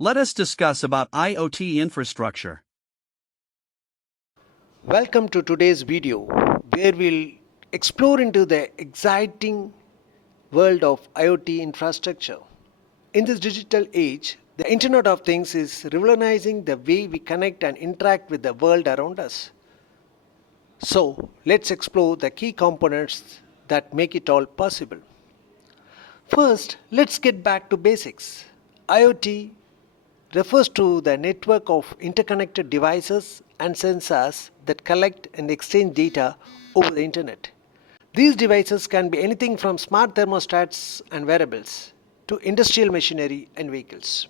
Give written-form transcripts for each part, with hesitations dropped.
Let us discuss about IoT infrastructure. Welcome to today's video where we'll explore into the exciting world of IoT infrastructure. In this digital age, the Internet of Things is revolutionizing the way we connect and interact with the world around us. So, let's explore the key components that make it all possible. First, let's get back to basics. IoT refers to the network of interconnected devices and sensors that collect and exchange data over the internet. These devices can be anything from smart thermostats and wearables to industrial machinery and vehicles.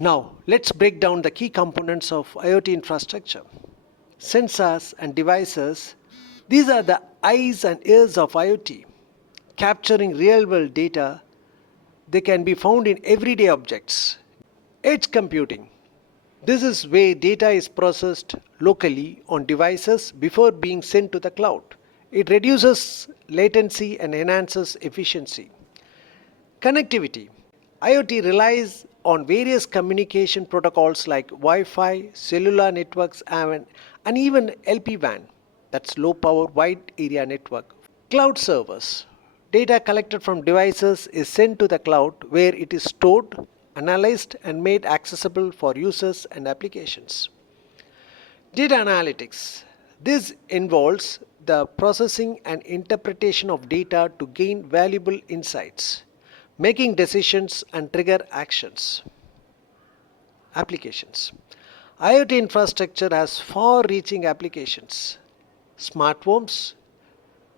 Now, let's break down the key components of IoT infrastructure. Sensors and devices, these are the eyes and ears of IoT, capturing real-world data. They can be found in everyday objects. Edge computing. This is where data is processed locally on devices before being sent to the cloud. It reduces latency and enhances efficiency. Connectivity. IoT relies on various communication protocols like Wi-Fi, cellular networks, and even LPWAN, that's low power wide area network. Cloud servers. Data collected from devices is sent to the cloud where it is stored, analyzed and made accessible for users and applications. Data analytics. This involves the processing and interpretation of data to gain valuable insights, making decisions and trigger actions. Applications. IoT infrastructure has far-reaching applications. Smart homes.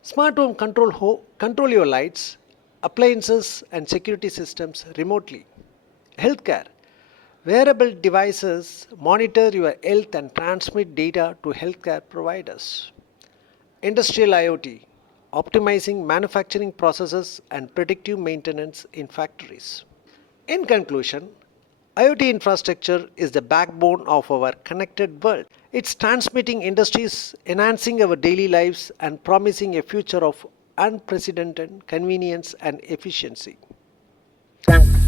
Smart home control your lights, appliances and security systems remotely. Healthcare. Wearable devices monitor your health and transmit data to healthcare providers. Industrial IoT. Optimizing manufacturing processes and predictive maintenance in factories. In conclusion, IoT infrastructure is the backbone of our connected world. It's transmitting industries, enhancing our daily lives, and promising a future of unprecedented convenience and efficiency. Thank you.